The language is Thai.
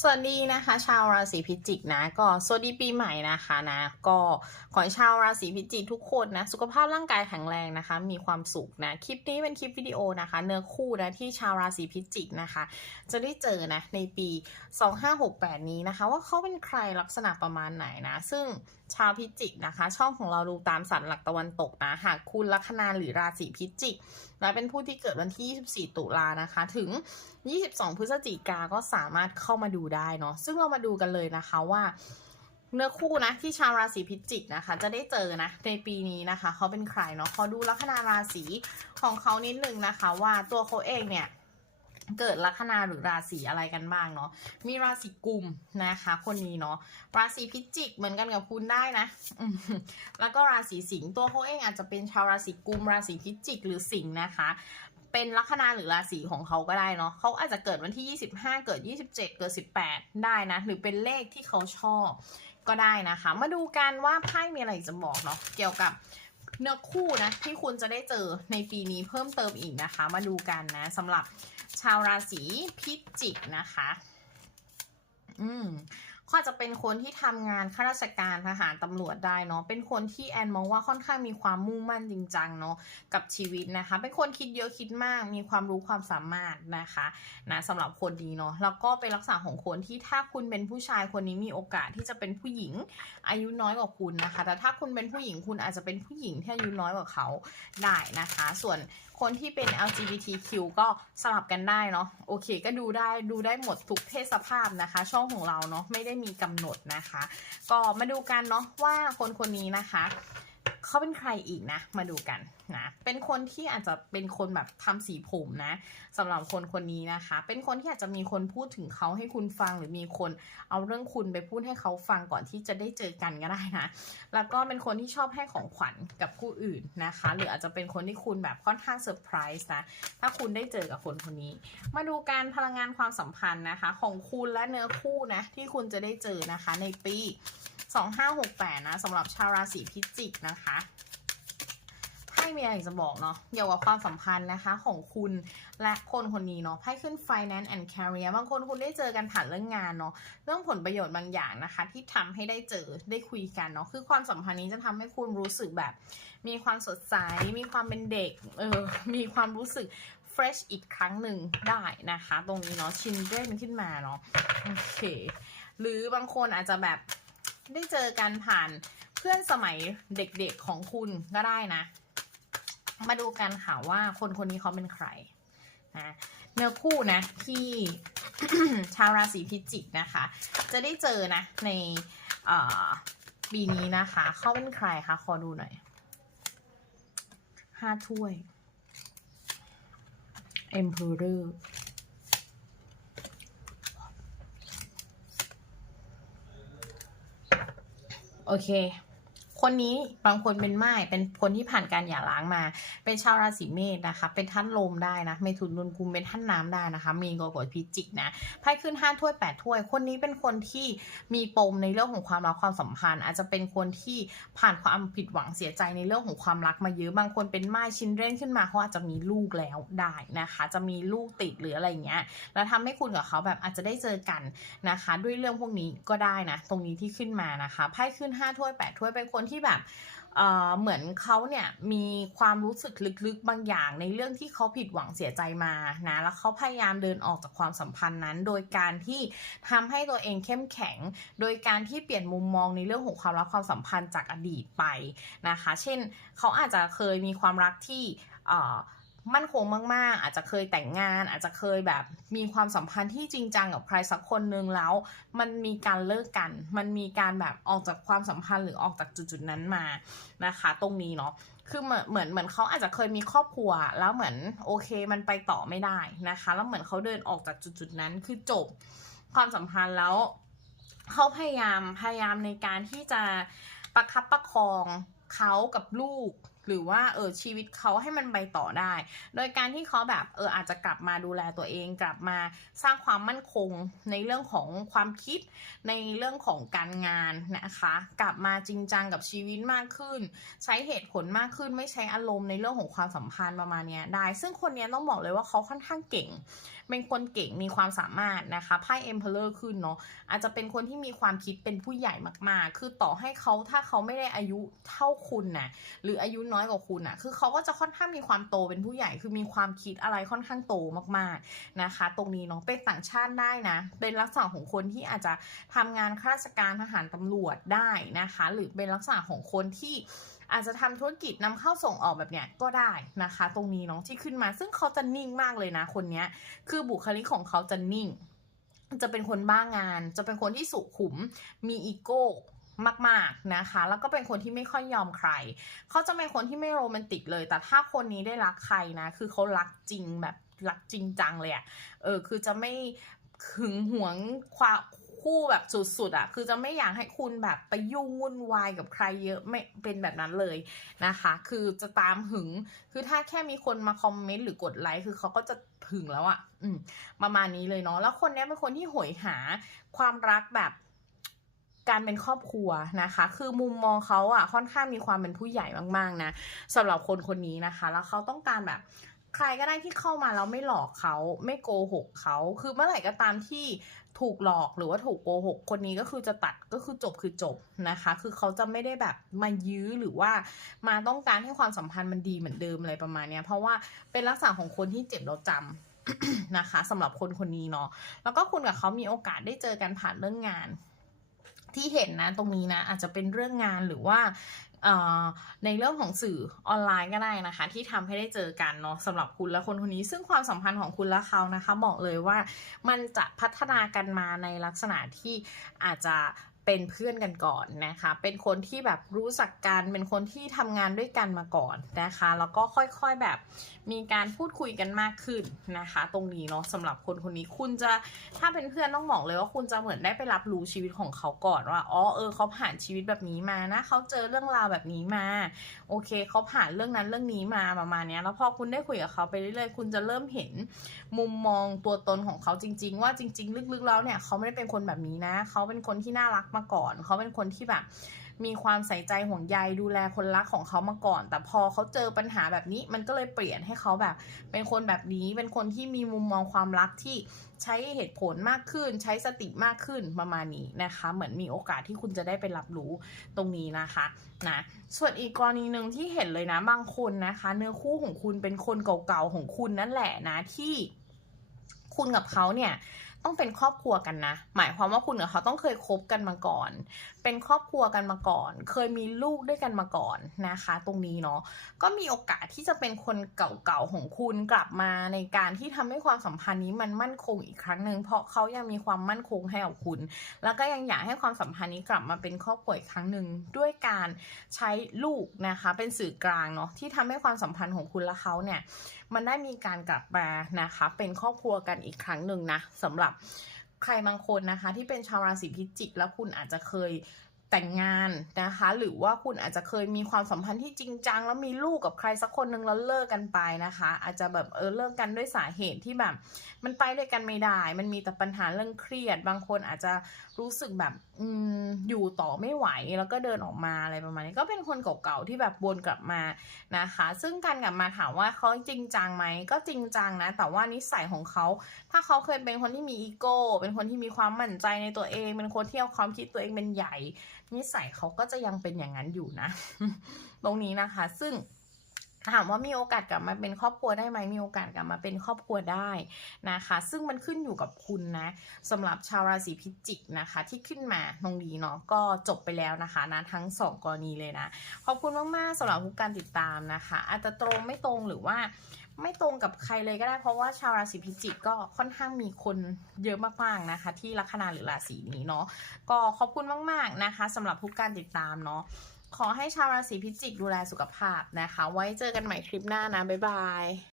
สวัสดีนะคะ ชาวราศีพิจิกนะก็สวัสดีปีใหม่นะคะนะ ก็ขอให้ชาวราศีพิจิกทุกคนนะสุขภาพร่างกายแข็งแรงนะคะ มีความสุขนะคลิปนี้เป็นคลิปวิดีโอนะคะ เนื้อคู่นะที่ชาวราศีพิจิกนะคะ จะได้เจอนะในปี 2568 นี้นะคะ ว่าเขาเป็นใครลักษณะประมาณไหนนะ ซึ่งชาวพิจิกนะคะ ช่องของเราดูตามสันหลักตะวันตกนะหากคุณลัคนาหรือราศีพิจิก และเป็นผู้ที่เกิดวันที่ 24 ตุลานะคะ ถึง 22 พฤศจิกาก็สามารถเข้ามาดูได้เนาะซึ่งเรามาดูกันเลยนะคะว่า เนื้อคู่นะที่ชาวราศีพิจิกนะคะ จะได้เจอนะในปีนี้นะคะเขาเป็นใครเนาะขอดูลัคนาราศีของเขานิดนึงนะคะ ว่าตัวเขาเองเนี่ยเกิดลัคนาหรือราศีอะไรกันบ้างเนาะ มีราศีกุมนะคะ คนนี้เนาะ ราศีพิจิกเหมือนกันกับคุณได้นะ แล้วก็ราศีสิงห์ตัวเขาเองอาจจะเป็นชาวราศีกุม ราศีพิจิกหรือสิงห์นะคะ เป็นลัคนาหรือราศีของเขาก็ได้เนาะเขาอาจจะเกิดวันที่ 25 เกิด 27 เกิด 18 ได้นะ หรือเป็นเลขที่เขาชอบก็ได้นะคะ มาดูกันว่าไพ่มีอะไรจะบอกเนาะเกี่ยวกับเนื้อคู่นะที่คุณจะได้เจอในปีนี้เพิ่มเติมอีกนะคะ มาดูกันนะสำหรับชาวราศีพิจิกนะคะ อืม ก็อาจจะเป็นคนที่ทำงานข้าราชการทหารตำรวจได้เนาะเป็นคนที่แอนมองว่าค่อนข้างมีความมุ่งมั่นจริงจังเนาะกับชีวิตนะคะ เป็นคนคิดเยอะคิดมาก มีความรู้ความสามารถนะคะนะสำหรับคนดีเนาะแล้วก็เป็นลักษณะของคนที่ถ้าคุณเป็นผู้ชายคนนี้มีโอกาสที่จะเป็นผู้หญิงอายุน้อยกว่าคุณนะคะ แต่ถ้าคุณเป็นผู้หญิงคุณอาจจะเป็นผู้หญิงที่อายุน้อยกว่าเขาได้นะคะ ส่วนคนที่เป็น LGBTQ ก็สลับกันได้เนาะโอเค ก็ดูได้ดูได้หมดทุกเพศสภาพนะคะ ช่องของเราเนาะไม่ได้มีกำหนดนะคะ ก็มาดูกันเนาะว่าคนคนนี้นะคะ เขาเป็นใครอีกนะ มาดูกัน นะ เป็นคนที่อาจจะเป็นคนแบบทำสีผมนะสำหรับคนคนนี้นะคะ เป็นคนที่อาจจะมีคนพูดถึงเขาให้คุณฟัง หรือมีคนเอาเรื่องคุณไปพูดให้เขาฟังก่อนที่จะได้เจอกันก็ได้นะ แล้วก็เป็นคนที่ชอบให้ของขวัญกับผู้อื่นนะคะ หรืออาจจะเป็นคนที่คุณแบบค่อนข้างเซอร์ไพรส์นะ ถ้าคุณได้เจอกับคนคนนี้ มาดูการพลังงานความสัมพันธ์นะคะ ของคุณและเนื้อคู่นะที่คุณจะได้เจอนะคะในปี2568นะสำหรับชาวราศีพิจิกนะคะ พ่มีอะไรจะบอกเนาะเกี่ยวกับความสัมพันธ์นะคะของคุณและคนคนนี้เนาะไพ่ขึ้น finance and career บางคนคุณได้เจอกันผ่านเรื่องงานเนาะเรื่องผลประโยชน์บางอย่างนะคะ ที่ทำให้ได้เจอได้คุยกันเนาะคือความสัมพันธ์นี้จะทำให้คุณรู้สึกแบบ มีความสดใส มีความเป็นเด็กเออมีความรู้สึก fresh อีกครั้งหนึ่งได้นะคะ ตรงนี้เนาะชินเด้มันขึ้นมาเนาะโอเคหรือบางคนอาจจะแบบได้เจอกันผ่านเพื่อนสมัยเด็กๆของคุณก็ได้นะ มาดูกันค่ะว่าคนคนนี้เขาเป็นใครนะเนื้อคู่นะที่ชาวราศีพิจิกนะคะ จะได้เจอนะในปีนี้นะคะเขาเป็นใครคะขอดูหน่อยห้าถ้วย Emperor โอเค คนนี้บางคนเป็นไม้เป็นคนที่ผ่านการหย่าร้างมา เป็นชาวราศีเมษนะคะ เป็นท่านลมได้นะเมถุนรุนกุมเป็นท่านน้ำได้นะคะ มีกกฎพิจิกนะไพ่ขึ้นห้าถ้วยแปดถ้วย คนนี้เป็นคนที่มีปมในเรื่องของความรักความสัมพันธ์ อาจจะเป็นคนที่ผ่านความผิดหวังเสียใจในเรื่องของความรักมาเยอะบางคนเป็นไม้ชิ้นเร่งขึ้นมาเขาอาจจะมีลูกแล้วได้นะคะ จะมีลูกติดหรืออะไรเงี้ยแล้วทำให้คุณกับเขาแบบอาจจะได้เจอกันนะคะ ด้วยเรื่องพวกนี้ก็ได้นะ ตรงนี้ที่ขึ้นมานะคะไพ่ขึ้นห้าถ้วยแปดถ้วยเป็นคนที่ที่แบบเอ่อเหมือนเขาเนี่ยมีความรู้สึกลึกๆบางอย่างในเรื่องที่เขาผิดหวังเสียใจมานะแล้วเขาพยายามเดินออกจากความสัมพันธ์นั้น โดยการที่ทำให้ตัวเองเข้มแข็ง โดยการที่เปลี่ยนมุมมองในเรื่องของความรักความสัมพันธ์จากอดีตไปนะคะ เช่นเขาอาจจะเคยมีความรักที่เอ่อ มั่นคงมาก ๆ อาจจะเคยแต่งงาน อาจจะเคยแบบมีความสัมพันธ์ที่จริงจังกับใครสักคนนึงแล้ว มันมีการเลิกกัน มันมีการแบบออกจากความสัมพันธ์หรือออกจากจุดๆนั้นมานะคะ ตรงนี้เนาะคือเหมือนเหมือนเหมือนเขาอาจจะเคยมีครอบครัว แล้วเหมือนโอเคมันไปต่อไม่ได้นะคะ แล้วเหมือนเขาเดินออกจากจุดๆนั้นคือจบความสัมพันธ์แล้วเขาพยายามพยายามในการที่จะประคับประคองเขากับลูก หรือว่าเออชีวิตเขาให้มันไปต่อได้ โดยการที่เขาแบบเอออาจจะกลับมาดูแลตัวเอง กลับมาสร้างความมั่นคงในเรื่องของความคิดในเรื่องของการงานนะคะ กลับมาจริงจังกับชีวิตมากขึ้น ใช้เหตุผลมากขึ้นไม่ใช้อารมณ์ในเรื่องของความสัมพันธ์ประมาณนี้ได้ ซึ่งคนนี้ต้องบอกเลยว่าเขาค่อนข้างเก่ง เป็นคนเก่งมีความสามารถนะคะไพ่ Emperor ขึ้นเนาะอาจจะเป็นคนที่มีความคิดเป็นผู้ใหญ่มากๆ คือต่อให้เขาถ้าเขาไม่ได้อายุเท่าคุณน่ะหรืออายุน้อยกว่าคุณน่ะคือเขาก็จะค่อนข้างมีความโตเป็นผู้ใหญ่คือมีความคิดอะไรค่อนข้างโตมากๆนะคะ ตรงนี้เนาะเป็นต่างชาติได้นะ เป็นลักษณะของคนที่อาจจะทำงานข้าราชการทหารตำรวจได้นะคะ หรือเป็นลักษณะของคนที่ อาจจะทำธุรกิจนำเข้าส่งออกแบบเนี้ยก็ได้นะคะ ตรงนี้เนาะที่ขึ้นมาซึ่งเขาจะนิ่งมากเลยนะคนเนี้ย คือบุคลิกของเขาจะนิ่ง จะเป็นคนบ้างาน จะเป็นคนที่สุขุมมีอีโก้มากๆนะคะ แล้วก็เป็นคนที่ไม่ค่อยยอมใคร เขาจะเป็นคนที่ไม่โรแมนติกเลย แต่ถ้าคนนี้ได้รักใครนะ คือเขารักจริงแบบรักจริงจังเลยอะเออ คือจะไม่หึงหวงความ คู่แบบสุดๆอะคือจะไม่อยากให้คุณแบบไปยุ่งวุ่นวายกับใครเยอะไม่เป็นแบบนั้นเลยนะคะ คือจะตามหึง คือถ้าแค่มีคนมาคอมเมนต์หรือกดไลค์คือเขาก็จะหึงแล้วอะอืมประมาณนี้เลยเนาะแล้วคนนี้เป็นคนที่โหยหาความรักแบบการเป็นครอบครัวนะคะ คือมุมมองเขาอะค่อนข้างมีความเป็นผู้ใหญ่มากๆนะสำหรับคนคนนี้นะคะ แล้วเขาต้องการแบบ ใครก็ได้ที่เข้ามาแล้วไม่หลอกเขาไม่โกหกเขาคือเมื่อไหร่ก็ตามที่ถูกหลอกหรือว่าถูกโกหกคนนี้ก็คือจะตัดก็คือจบคือจบนะคะ คือเขาจะไม่ได้แบบมายื้อหรือว่ามาต้องการให้ความสัมพันธ์มันดีเหมือนเดิมอะไรประมาณเนี้ยเพราะว่าเป็นลักษณะของคนที่เจ็บแล้วจำนะคะสำหรับคนคนนี้เนาะแล้วก็คุณกับเขามีโอกาสได้เจอกันผ่านเรื่องงานที่เห็นนะตรงนี้นะอาจจะเป็นเรื่องงานหรือว่า ในเรื่องของสื่อออนไลน์ก็ได้นะคะ ที่ทำให้ได้เจอกันเนาะสำหรับคุณและคนคนนี้ ซึ่งความสัมพันธ์ของคุณและเขานะคะ บอกเลยว่ามันจะพัฒนากันมาในลักษณะที่อาจจะ เป็นเพื่อนกันก่อนนะคะ เป็นคนที่แบบรู้จักกัน เป็นคนที่ทำงานด้วยกันมาก่อนนะคะ แล้วก็ค่อยๆแบบมีการพูดคุยกันมากขึ้นนะคะ ตรงนี้เนาะสำหรับคนคนนี้คุณจะถ้าเป็นเพื่อนต้องบอกเลยว่าคุณจะเหมือนได้ไปรับรู้ชีวิตของเขาก่อนว่าอ๋อเออเขาผ่านชีวิตแบบนี้มานะเขาเจอเรื่องราวแบบนี้มา โอเคเขาผ่านเรื่องนั้นเรื่องนี้มาประมาณนี้แล้วพอคุณได้คุยกับเขาไปเรื่อยๆคุณจะเริ่มเห็นมุมมองตัวตนของเขาจริง ๆ ว่าจริง ๆ ลึกๆแล้วเนี่ยเขาไม่ได้เป็นคนแบบนี้นะเขาเป็นคนที่น่ารักมาก่อน เขาเป็นคนที่แบบ มีความใส่ใจห่วงใยดูแลคนรักของเขามาก่อน แต่พอเขาเจอปัญหาแบบนี้ มันก็เลยเปลี่ยนให้เขาแบบ เป็นคนแบบนี้เป็นคนที่มีมุมมองความรักที่ใช้เหตุผลมากขึ้น ใช้สติมากขึ้นประมาณนี้นะคะ เหมือนมีโอกาสที่คุณจะได้ไปรับรู้ตรงนี้นะคะนะส่วนอีกกรณีหนึ่งที่เห็นเลยนะบางคนนะคะ เนื้อคู่ของคุณเป็นคนเก่าๆของคุณนั่นแหละนะที่คุณกับเขาเนี่ย ต้องเป็นครอบครัวกันนะ หมายความว่าคุณกับเขาต้องเคยคบกันมาก่อน เป็นครอบครัวกันมาก่อน เคยมีลูกด้วยกันมาก่อนนะคะ ตรงนี้เนาะ ก็มีโอกาสที่จะเป็นคนเก่าๆของคุณกลับมาในการที่ทำให้ความสัมพันธ์นี้มันมั่นคงอีกครั้งหนึ่งเพราะเขายังมีความมั่นคงให้กับคุณ แล้วก็ยังอยากให้ความสัมพันธ์นี้กลับมาเป็นครอบครัวอีกครั้งหนึ่งด้วยการใช้ลูกนะคะ เป็นสื่อกลางเนาะที่ทำให้ความสัมพันธ์ของคุณและเขาเนี่ยมันได้มีการกลับมานะคะ เป็นครอบครัวกันอีกครั้งหนึ่งนะสำหรับใครบางคนนะคะ ที่เป็นชาวราศีพิจิกแล้วคุณอาจจะเคยแต่งงานนะคะ หรือว่าคุณอาจจะเคยมีความสัมพันธ์ที่จริงจัง แล้วมีลูกกับใครสักคนหนึ่งแล้วเลิกกันไปนะคะ อาจจะแบบเออเลิกกันด้วยสาเหตุที่แบบ มันไปด้วยกันไม่ได้ มันมีแต่ปัญหาเรื่องเครียด บางคนอาจจะรู้สึกแบบ อืมอยู่ต่อไม่ไหวแล้วก็เดินออกมาอะไรประมาณนี้ ก็เป็นคนเก่าๆที่แบบวนกลับมานะคะ ซึ่งการกลับมาถามว่าเขาจริงจังไหมก็จริงจังนะ แต่ว่านิสัยของเขา ถ้าเขาเคยเป็นคนที่มีอีโก้ เป็นคนที่มีความมั่นใจในตัวเอง เป็นคนที่เอาความคิดตัวเองเป็นใหญ่ นิสัยเขาก็จะยังเป็นอย่างนั้นอยู่นะ ตรงนี้นะคะ ซึ่ง ถามว่ามีโอกาสกลับมาเป็นครอบครัวได้ไหมมีโอกาสกลับมาเป็นครอบครัวได้นะคะ ซึ่งมันขึ้นอยู่กับคุณนะสำหรับชาวราศีพิจิกนะคะ ที่ขึ้นมาตรงนี้เนาะก็จบไปแล้วนะคะนะทั้งสองกรณีเลยนะขอบคุณมากๆสำหรับทุกการติดตามนะคะ อาจจะตรงไม่ตรงหรือว่าไม่ตรงกับใครเลยก็ได้เพราะว่าชาวราศีพิจิกก็ค่อนข้างมีคนเยอะมากๆนะคะ ที่ลัคนาหรือราศีนี้เนาะก็ขอบคุณมากๆนะคะสำหรับทุกการติดตามเนาะ ขอให้ชาวราศีพิจิกดูแลสุขภาพนะคะ ไว้เจอกันใหม่คลิปหน้านะ บ๊ายบาย